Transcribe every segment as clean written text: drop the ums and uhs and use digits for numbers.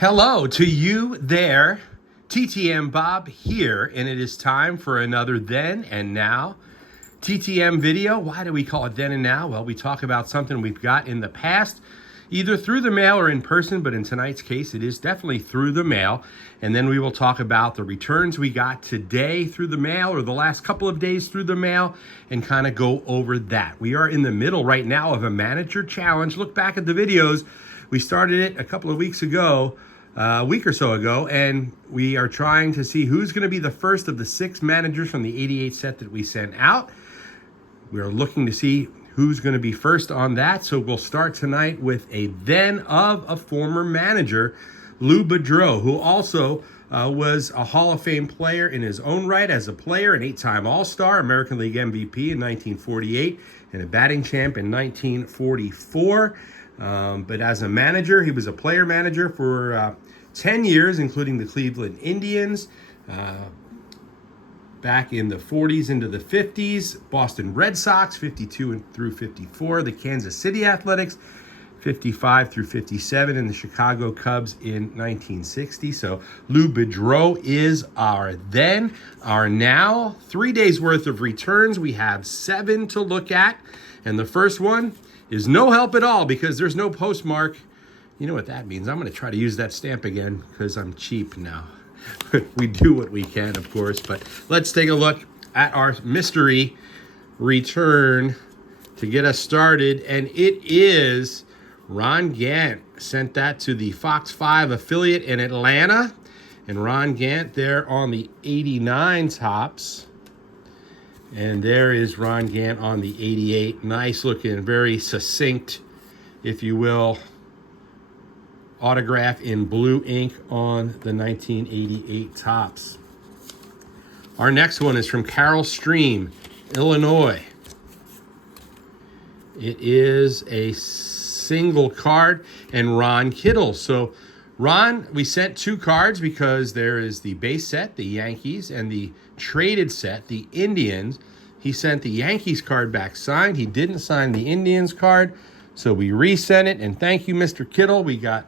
Hello to you there, TTM Bob here, and it is time for another Then and Now TTM video. Why do we call it Then and Now? Well, we talk about something we've got in the past, either through the mail or in person, but in tonight's case, it is definitely through the mail. And then we will talk about the returns we got today through the mail or the last couple of days through the mail and kind of go over that. We are in the middle right now of a manager challenge. Look back at the videos. We started it a couple of weeks ago, a week or so ago, and we are trying to see who's going to be the first of the 6 managers from the 88 set that we sent out. We are looking to see who's going to be first on that. So we'll start tonight with a then of a former manager, Lou Boudreau, who also was a Hall of Fame player in his own right as a player, an 8-time All-Star, American League MVP in 1948, and a batting champ in 1944. But as a manager, he was a player manager for 10 years, including the Cleveland Indians, back in the 40s into the 50s, Boston Red Sox, 52 through 54, the Kansas City Athletics, 55 through 57, and the Chicago Cubs in 1960. So Lou Boudreau is our then, our now. 3 days worth of returns. We have 7 to look at, and the first one is no help at all because there's no postmark. You know what that means. I'm going to try to use that stamp again because I'm cheap now. We do what we can, of course, but let's take a look at our mystery return to get us started, and it is Ron Gant. Sent that to the Fox 5 affiliate in Atlanta, and Ron Gant there on the 89 tops. And there is Ron Gant on the 88. Nice looking, very succinct, if you will, autograph in blue ink on the 1988 tops. Our next one is from Carroll Stream, Illinois. It is a single card and Ron Kittle. So Ron, we sent 2 cards because there is the base set, the Yankees, and the traded set, the Indians. He sent the Yankees card back signed. He didn't sign the Indians card, so we resent it. And thank you, Mr. Kittle. We got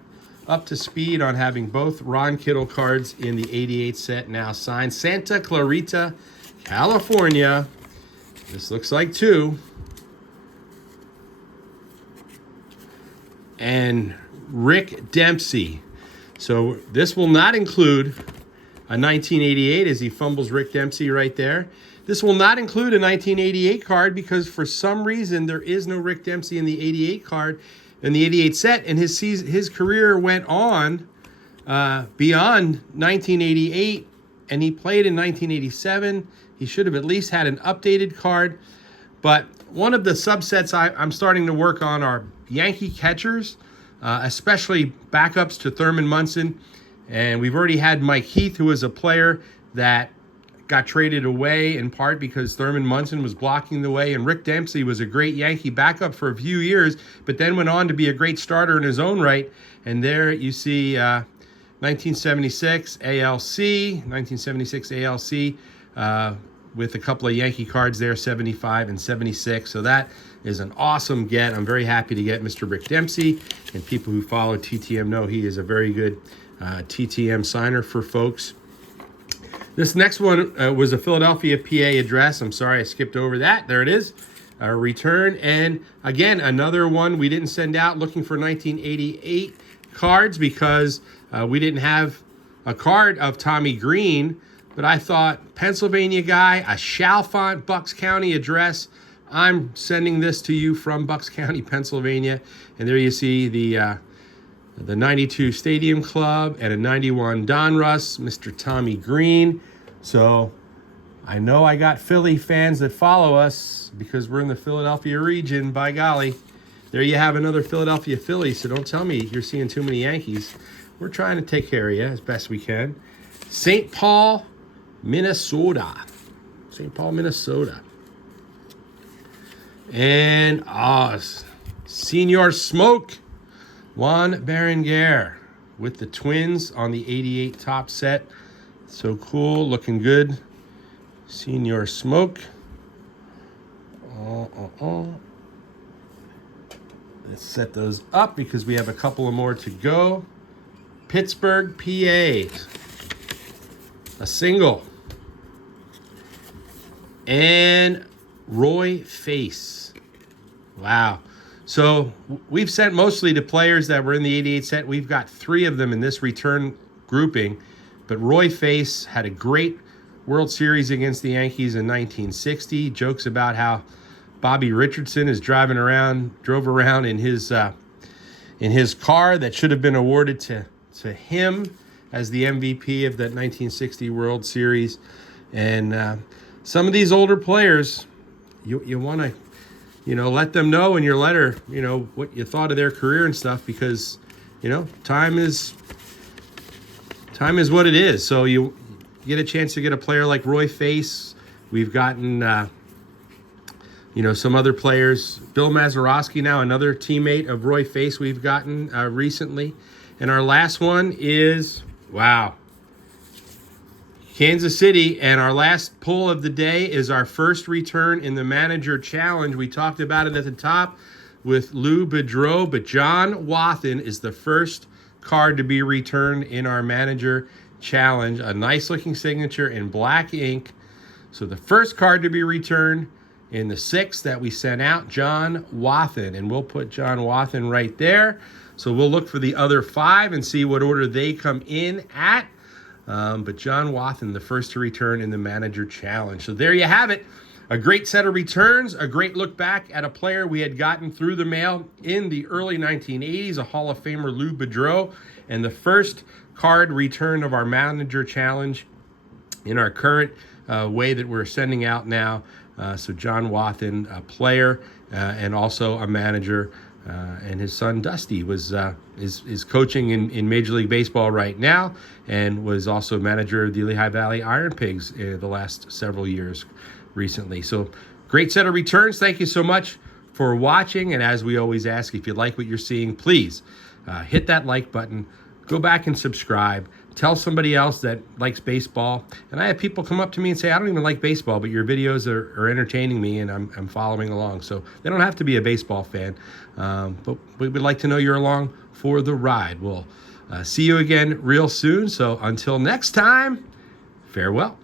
up to speed on having both Ron Kittle cards in the 88 set now signed. Santa Clarita, California. This looks like 2. And Rick Dempsey. So this will not include a 1988 as he fumbles Rick Dempsey right there. This will not include a 1988 card because for some reason there is no Rick Dempsey in the 88 card, in the 88 set, and his career went on beyond 1988, and he played in 1987. He should have at least had an updated card. But one of the subsets I'm starting to work on are Yankee catchers, especially backups to Thurman Munson. And we've already had Mike Heath, who was a player that got traded away in part because Thurman Munson was blocking the way, and Rick Dempsey was a great Yankee backup for a few years, but then went on to be a great starter in his own right. And there you see 1976 ALC, with a couple of Yankee cards there, 75 and 76. So that is an awesome get. I'm very happy to get Mr. Rick Dempsey, and people who follow TTM know he is a very good TTM signer for folks. This next one was a Philadelphia, PA address. I'm sorry, I skipped over that. There it is, a return. And again, another one we didn't send out looking for 1988 cards because we didn't have a card of Tommy Green. But I thought, Pennsylvania guy, a Chalfont, Bucks County address. I'm sending this to you from Bucks County, Pennsylvania. And there you see the 92 Stadium Club and a 91 Donruss, Mr. Tommy Green. So I know I got Philly fans that follow us because we're in the Philadelphia region, by golly. There you have another Philadelphia Philly, so don't tell me you're seeing too many Yankees. We're trying to take care of you as best we can. St. Paul, Minnesota. St. Paul, Minnesota. And Senior Smoke, Juan Berenguer with the Twins on the 88 top set. So cool, looking good. Senior Smoke. Let's set those up because we have a couple of more to go. Pittsburgh, PA. A single. And Roy Face. Wow. So we've sent mostly to players that were in the 88 set. We've got 3 of them in this return grouping. But Roy Face had a great World Series against the Yankees in 1960. Jokes about how Bobby Richardson drove around in his car that should have been awarded to him as the MVP of that 1960 World Series. And some of these older players, you want to, let them know in your letter, what you thought of their career and stuff, because, time is what it is. So you get a chance to get a player like Roy Face. We've gotten, some other players. Bill Mazeroski, now another teammate of Roy Face, we've gotten recently. And our last one is, wow, Kansas City. And our last pull of the day is our first return in the Manager Challenge. We talked about it at the top with Lou Bedreau, but John Wathen is the first card to be returned in our Manager Challenge. A nice looking signature in black ink. So the first card to be returned in the 6 that we sent out, John Wathen. And we'll put John Wathen right there. So we'll look for the other 5 and see what order they come in at. But John Wathen, the first to return in the Manager Challenge. So there you have it. A great set of returns, a great look back at a player we had gotten through the mail in the early 1980s, a Hall of Famer, Lou Bedreau, and the first card return of our Manager Challenge in our current way that we're sending out now. So John Wathen, a player and also a manager, and his son Dusty is coaching in Major League Baseball right now, and was also manager of the Lehigh Valley Iron Pigs the last several years recently. So great set of returns. Thank you so much for watching. And as we always ask, if you like what you're seeing, please hit that like button. Go back and subscribe. Tell somebody else that likes baseball. And I have people come up to me and say, I don't even like baseball, but your videos are entertaining me, and I'm following along. So they don't have to be a baseball fan, but we would like to know you're along for the ride. We'll see you again real soon. So until next time, farewell.